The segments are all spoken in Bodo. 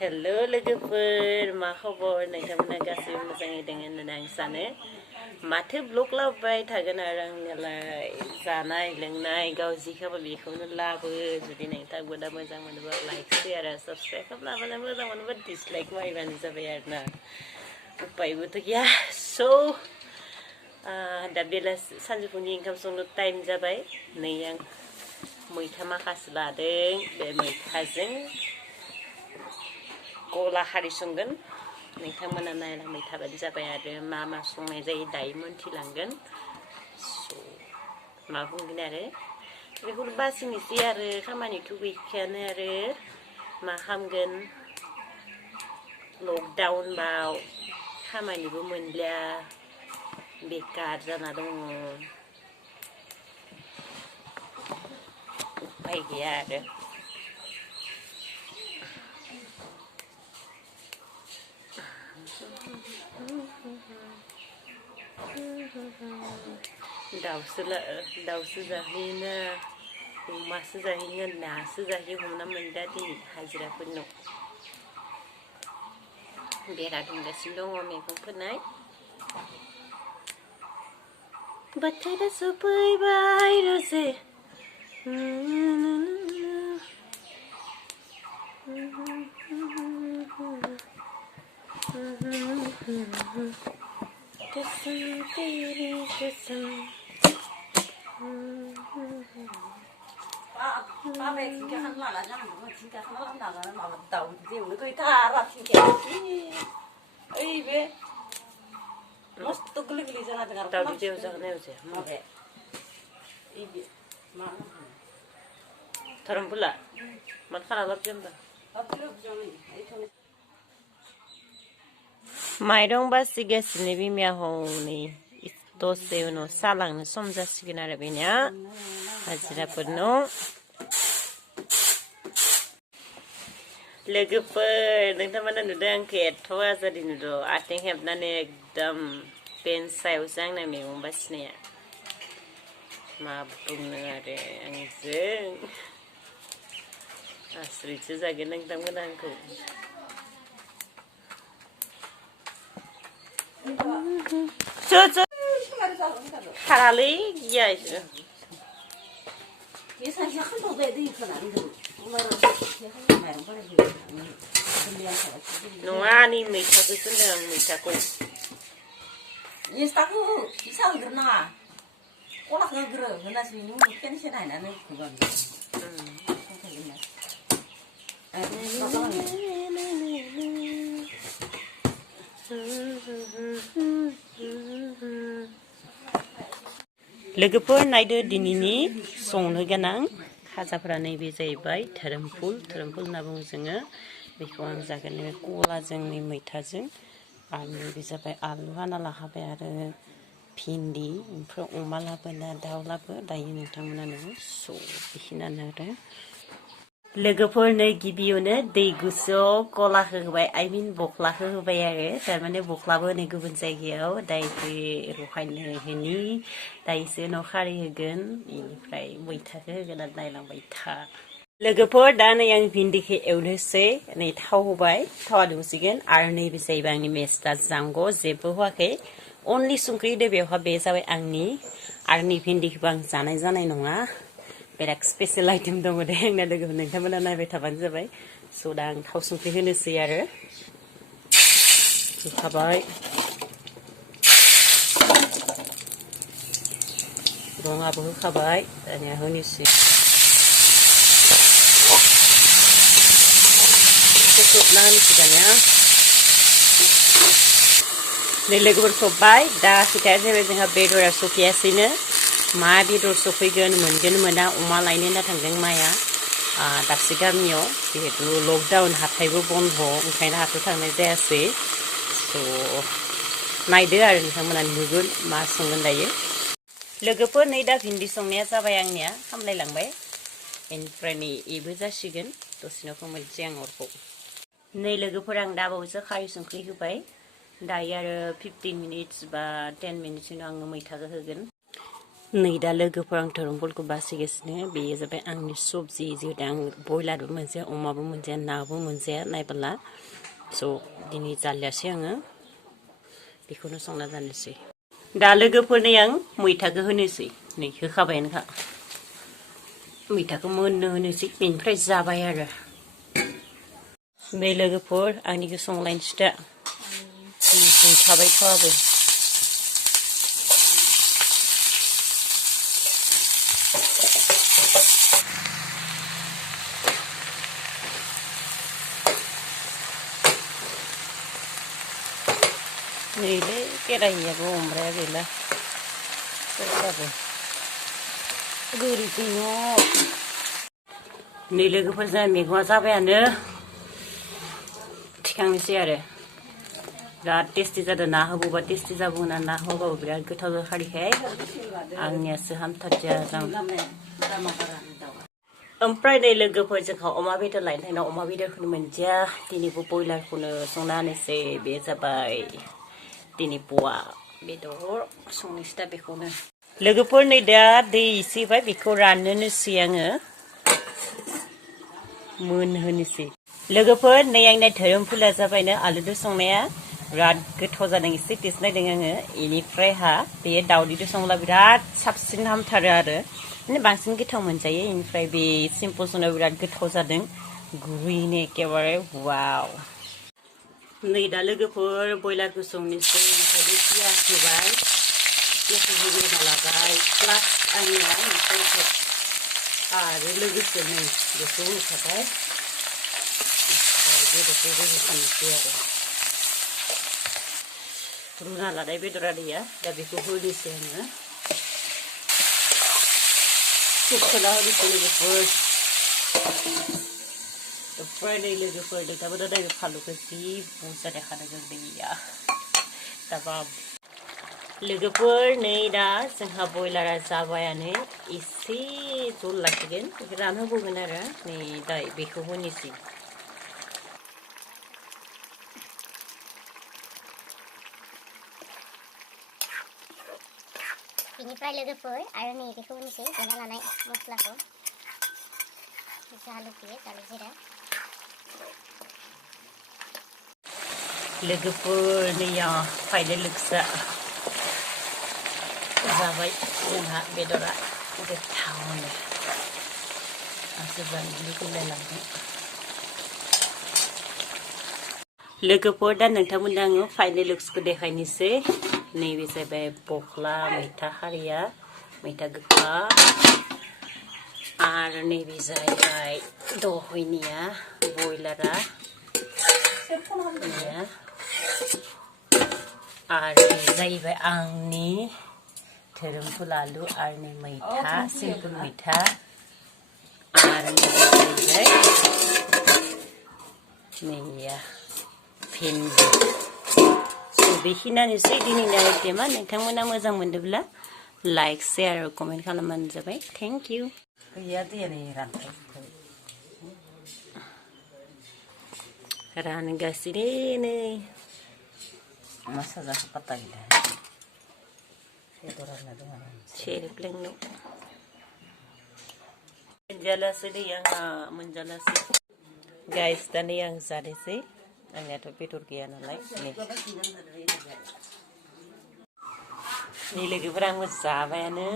हेलो लोगोफोर मा खबर नोंथांमोना गासैबो मोजाङै दङ होननानै आं सानो माथो ब्लग लाबोबाय थागोन आरो आंनियालाय जानाय लोंनाय गाव जि खाबो बेखौनो लाबो जुदि नोंथांबो दा मोजां मोनोबा लाइक शेयार आरो साबस्क्राइब खालामना मोजां मोनोबा डिसलाइक मारिबानो जाबाय आरोना उपायबोथ' गैया दा बेलासि सानजौफुनि ओंखाम संनो टाइम जाबाय नै आं मैथा माखासे लादों बे मैथाजों गला खारै संगोन नोंथांमोना नायना मैथा बायदि जाबाय आरो मा संनाय जायो दायो मोनथिलांगोन मा बुंगोन आरो बेखौनो बासिनोसै आरो खामानिथ' गैखायानो आरो मा खालामगोन लकडाउनबाव खामानिबो मोनलिया बेकार जाना दङ उपाय गैया आरो दाउसो जाहैयोना अमासो जाहैयो नासो जाहैयो हमना मोनदा दिनै हाजिराफोरनाव बेरा दुमगासिनो दङ मैगं फोनाय बोथोरा सफैबाय रोजे धोरोमपुला मा खालामला जेनबा माइरं बासिगासिनो बिमाया हनै दसे उनाव सा लांनो सम जासिगोन आरो बेनिया हाजिराफोरनाव लोगोफोर नोंथांमोना नुदों आंखौ एथ' आजादि नुदों आथिं हेबनानै एकदम बेन्च सायावसो आंना मैगं बासिनाया मा बुंनो आरो आंजों आसरितसो जागोन नोंथांमोना आंखौ खारालै गिया इसोरो नङा नै मैथाखौसो होनदों आं मैथाखौ Instaku bisa gerna, olah ngeger, gerna sini mungkin sih nanya nih bukan. लोगोफोर नायदो दिनैनि संनो गोनां खाजाफोरा नैबे जाहैबाय धोरोमफुल होनना बुङो जोङो बेखौ आं जागोन नैबे कलाजों नै मैथाजों आरो नैबे जाबाय आलु हाना लाखाबाय आरो भिन्दि ओमफ्राय अमा लाबोना दाउ लाबो दायो नोंथांमोना नुयो बेखिनियानो आरो लोगोफोर नै गिबियावनो दै गुसुआव कलाखौ होबाय आइ मिन बख्लाखौ होबाय आरो थारमाने बख्लाबो होनो गुबुन जायगायाव दायोखौ रहायनो होनि दायोसो उनाव खारै होगोन बेनिफ्राय मैथाखौ होगोन आरो नायलांबाय था लोगोफोर दा नै आं भिन्दिखौ एवनोसै नै थाव होबाय थावा दुंसिगोन आरो नैबे जाहैबाय आंनि मेस्टा जांग' जेबो होआखै अनलि संख्रि होदो बेवहाय बे जाबाय आंनि आरो नै भिन्दिखौबो आं जानाय नङा बेराद स्पेशल आइटेम दङ दे आंना लोगोफोर नोंथांमोना नायबाय थाबानो जाबाय स' दा आं थाव संख्रि होनोसै आरो होखाबाय रङाबो होखाबाय दानिया होनोसै खोबना होनोसै दानिया नै लोगोफोर खोब्बाय दा खोथाया जाहैबाय जोंहा बेदरा सफैयासैनो मा बेदर सफैगोन मोनगोन मोना अमा लायनो होनना थांदों माया दाबसे गामियाव जिहेतु लकडाउन हाथायबो बन्द ओंखायनो हाथायाव थांनाय जायासै स' नायदो आरो नोंथांमोना नुगोन मा संगोन दायो लोगोफोर नै दा भिन्दि संनाया जाबाय आंनिया खामलायलांबाय बेनिफ्राय नै एबो जासिगोन दसेनो फोमोनसै आं अरखौ नै लोगोफोर आं दा बावैसो खारै संख्रि होबाय दायो आरो 15 मिनिट्स बा 10 मिनिट्स उनाव आङो मैथाखौ होगोन नै दा लोगोफोर आं धोरोमफुलखौ बासिगासिनो बेयो जाबाय आंनि सबजि जिहेतु आं बयलारबो मोनजाया अमाबो मोनजाया नाबो मोनजाया नायबोला स' दिनै जालियासै आङो बेखौनो संना जानोसै दा लोगोफोरनो आं मैथाखौ होनोसै नै होखाबायानोखा मैथाखौ मोननो होनोसै बेनिफ्राय जाबाय आरो बे लोगोफोर आंनिखौ संलायनोसै दा थाबायथ' आबो नैलै केराहियाबो हमग्राया गैला सोरबाबो गोरिब न' नै लोगोफोर जोंहा मैगङा जाबायानो थिखांनोसै आरो बिराद टेस्टि जादों ना होबोबा टेस्टि जाबो होना ना होबाबो बिराद गोथाव जाखारिखाय आंनियासो हामथारदिया ओमफ्राय नै लोगोफोर जोंहा अमा बेदर लायनो थाखाय अमा बेदरखौनो मोनजाया दिनैबो बयलारखौनो संना होनोसै बे जाबाय दिनै बवा बेदर संनोसै दा बेखौनो लोगोफोर नै दा दै एसे होबाय बेखौ रानहोनोसै आङो मोनहोनोसै लोगोफोर नै आंना धोरोमफुला जाबायनो आलुजों संनाया बिराद गोथाव जादों एसे टेस्ट नायदों आङो बेनिफ्रायहा बे दावदैजों संब्ला बिराद साबसिन हामथारो आरो माने बांसिन गोथाव मोनजायो बेनिफ्राय बे सिम्पोल संनायाव बिराद गोथाव जादों गुरैनो एखेबारे वाव नै दा लोगोफोर बयलारखौ संनोसै ओमफ्राय बे पियास होबाय पियासखौ होग्रोना लाबाय प्लास आंनिया ओमफ्राय आरो लोगोसे नै बेखौ होखाबाय बेदरखौ होखानोसै आरो रुना लानाय बेदरा दैया दा बेखौ होनोसै आङो सुखोना होनोसै लोगोफोर ओमफ्राय नै लोगोफोर नोंथांमोना नायनो फानलुखौ जि बुरजा देखादों जों दैया दाबाब लोगोफोर नै दा जोंहा बयलारा जाबायानो एसे जल लाखिगोन बेखौ रानहोबोगोन आरो नै दा बेखौ होनोसै बेनिफ्राय लोगोफोर आरो नै बेखौ होनोसै देना लानाय मस्लाखौ जालुक बेयो जालुक जिरा लोगोफोर नैया फाइनेल लुक्सआ जाबाय जोंहा बेदरा गोथावनो आंसो जानो लुगैलायलांदों लोगोफोर दा नोंथांमोननो आङो फाइनेल लुक्सखौ देखायनोसै नैबे जाबाय बख्ला मैथा हारिया मैथा गोखा आरो नैबे जाहैबाय दहयनिया बयलारा आरो जाहैबाय आंनि धोरोमफुल आलु आरो नै मैथा सिम्पोल मैथा आरो जाहैबाय नैया भिन्दि बेखिनियानोसै दिनैनि आइटेमा नोंथांमोना मोजां मोनदोंब्ला लाइक शेयार आरो कमेन्ट खालामबानो जाबाय थेंक इउ गैया दैया नै रानबाय रानगासिनो नै मा साजाखौ पात्ता गैला बेदरानो दङ सेरेब लोंनो मोनजालासै दै आंहा मोनजालासै गाइस दा नै आं जानोसै आंनियाथ' बेदर गैया नालाय नै लोगोफोरा आंबो जाबायानो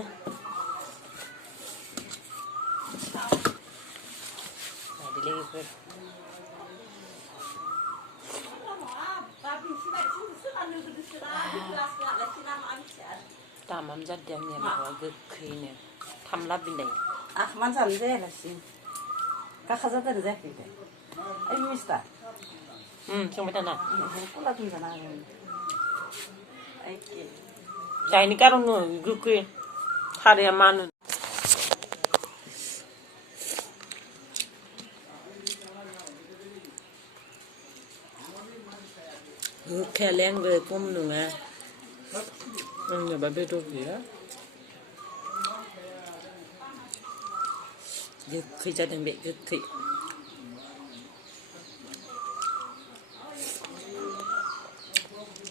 लोगोफोर दामाम जादों आंनिया माबा गोखैनो थामला बिलाइ आखमान जानो जायालासि गाखा जादों जायाखै ओइ मिस्टा संबाय थाना कला दोनजाना जायनि कारन गोखै खारैया मानो गोखायालाय आंबो खम नङा आंनियाबा बेदर गैया गोखै जादों बे गोखै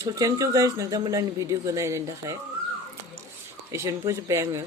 So thank you guys nagdaman ang video ko na yun dahil एसेनो फोजोब्बाय आङो